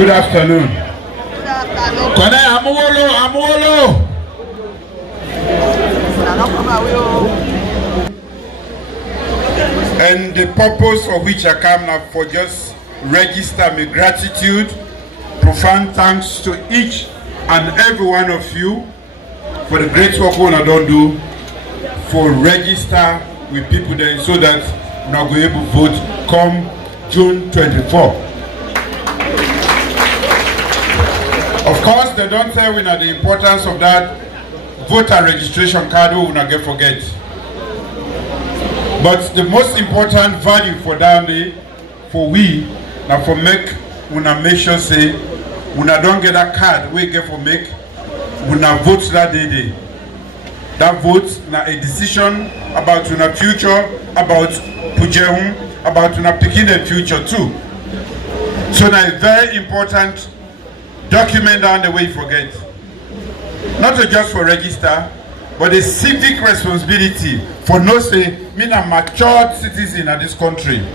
Good afternoon. Kone Amuolo. And the purpose for which I come now for just register my gratitude, profound thanks to each and every one of you for the great work we don't do for register with people there so that we are going to vote come June 24. Of course, they don't tell we the importance of that voter registration card we will not get forget. But the most important value for that day, for we, now for make sure say, we don't get that card we get for make, we vote that day. That vote now a decision about our future, about Pujuhun, about our picking the future too. So now it's very important document down the way you forget. Not just for register, but a civic responsibility for no say, me a matured citizen of this country.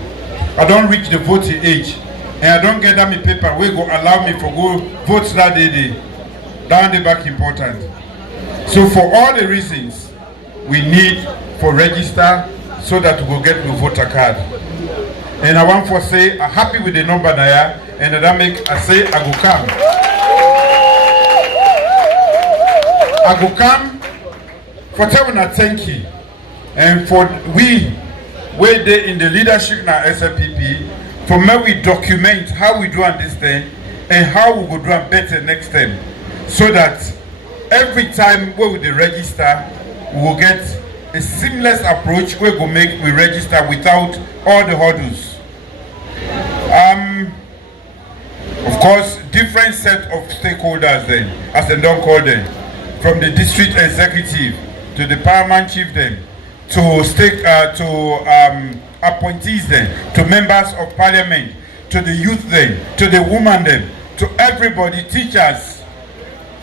I don't reach the voting age, and I don't get that me paper we go allow me for go vote that day. Down the back important. So for all the reasons we need for register so that we will get the voter card. And I want to say I'm happy with the number there, and that make I say I go come. I go come for telling a thank you, and for we there in the leadership now SLPP for me we document how we do on this thing and how we go do it better next time, so that every time we will register we will get a seamless approach we go make we register without all the hurdles. Of course, different set of stakeholders then, as they don't call them, from the district executive to the paramount chief then, to appointees then, to members of parliament, to the youth then, to the women then, to everybody, teachers,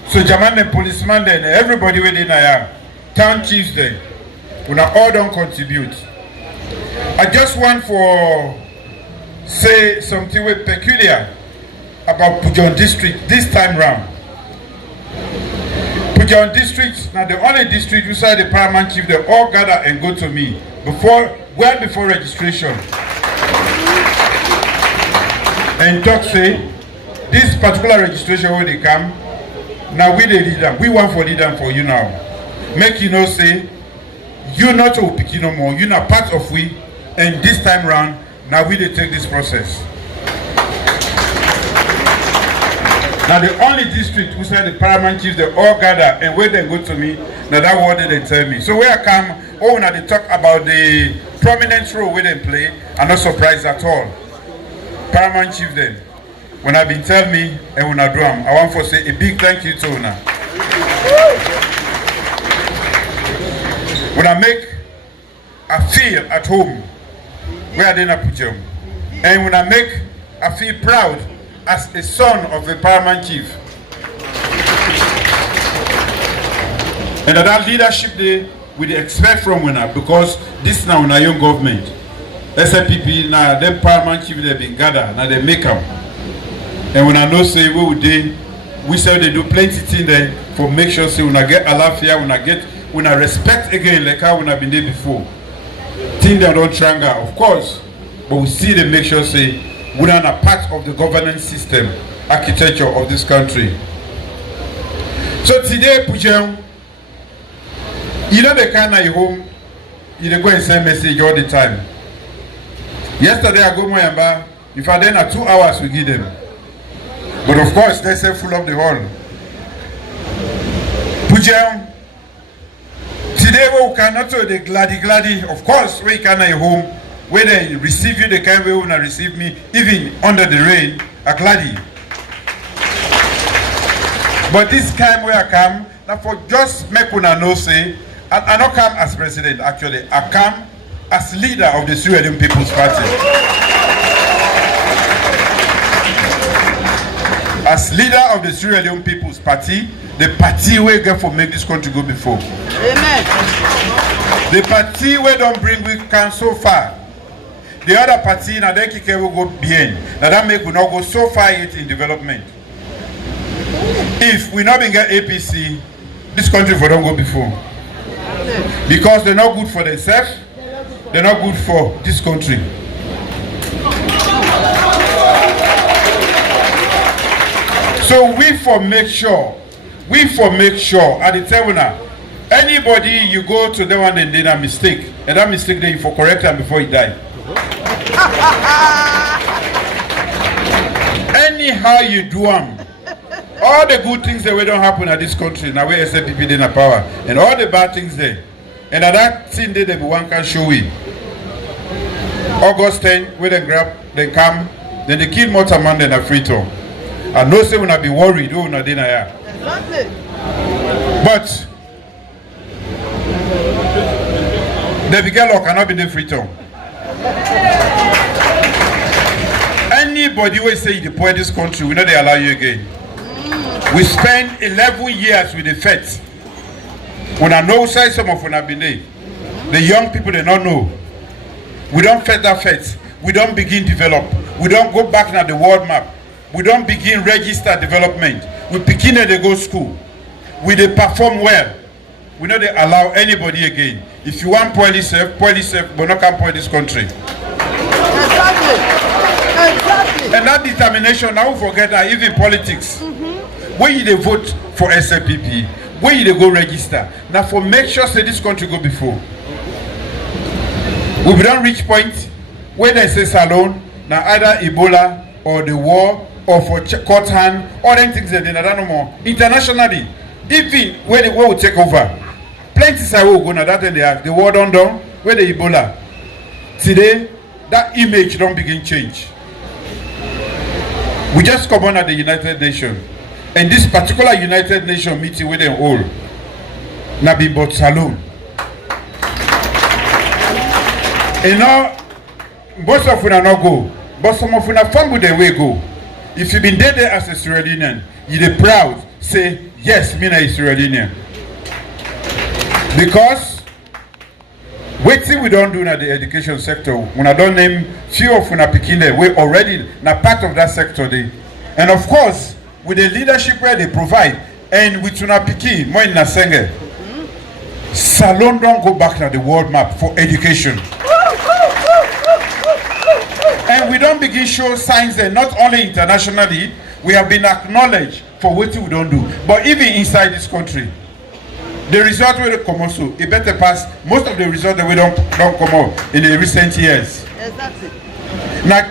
so German and policemen then, everybody within there, town chiefs then, we all don't contribute. I just want for say something with peculiar about Pujuhun district this time round. Pujuhun district, now the only district beside the paramount chief, they all gather and go to me before registration. And talk say, this particular registration when they come, now we the leader, we want for leader for you now. Make you know say, you not to pick no more, you not part of we, and this time round, now we they take this process. Now the only district who said the paramount chiefs they all gather and where they go to me, now that what they tell me. So where I come, now they talk about the prominent role where they play, I'm not surprised at all. Paramount chief then, when I been tell me and when I do them, I want to say a big thank you to Una. When I make I feel at home where I didn't put you, and when I feel proud as a son of the paramount chief. And that leadership day we expect from winner, because this now a young government. SLPP now them paramount chief they been gathered, now they make them. And when I know say we would we say they do plenty things there for make sure say when I get alafia, when I respect again like how when I've been there before. Things they don't triangle, of course, but we see they make sure say we are a part of the governance system, architecture of this country. So today, Pujuhun, you know the kind of home, you go and send message all the time. Yesterday I go Moyamba, if I then 2 hours we give them. But of course they say full of the hall. Pujuhun, today we cannot do the gladdy, of course we can at home. When they receive you the kind way when I receive me, even under the rain, I gladdy. But this time where I come, now for just make una know say, I not come as president actually, I come as leader of the Sierra Leone People's Party. As leader of the Sierra Leone People's Party, the party we get for make this country go before. Amen. The party we don't bring we can so far. The other party na they kike will go behind. Now that make we not go so far yet in development. If we not been get APC, this country for don't go before. Because they're not good for themselves, they're not good for this country. So we for make sure at the tribunal, anybody you go to them and they did a mistake, and that mistake they for correct them before he die. Anyhow you do them, all the good things that we don't happen at this country, now we SLPP in power, and all the bad things there, and at that thing they be one can show it. August 10, when they grab, they come, then they kill more man than a free tour. I know say we not be worried, we not dinner here. But the big girl cannot be the free tour. Anybody will say you deploy this country, we know they allow you again. We spent 11 years with the feds. When I know say some of when I've been there, the young people they don't know. We don't fed that feds. We don't begin develop. We don't go back now the world map. We don't begin register development. We begin at the go school. We they perform well. We know they allow anybody again. If you want police, but not can point this country. Exactly. And that determination, now we forget that even politics. When you they vote for SLPP, when you they go register, now for make sure say this country go before. We don't reach point where they say Salone, now either Ebola or the war or for court hand or them things that they don't know more. Internationally, even when the war will take over, plenty say will go now that they have the war done where the Ebola. Today, that image don't begin change. We just come on at the United Nations. And this particular United Nations meeting with them all, now be but Salone. You know, most of them not go, but some of them fun with the way go. If you've been there as a Sierra Leonean, you're proud, say, yes, me a Sierra Leonean. Because, waiting we don't do in the education sector, when I don't name few of them picking there, we already na part of that sector there. And of course, with the leadership where they provide, and with Tuna Piki, more in Nasenge, Salone don't go back to the world map for education. And we don't begin show signs that not only internationally, we have been acknowledged for what we don't do, but even inside this country. The result will come also, it better pass most of the results that we don't come out in the recent years. Exactly. Now,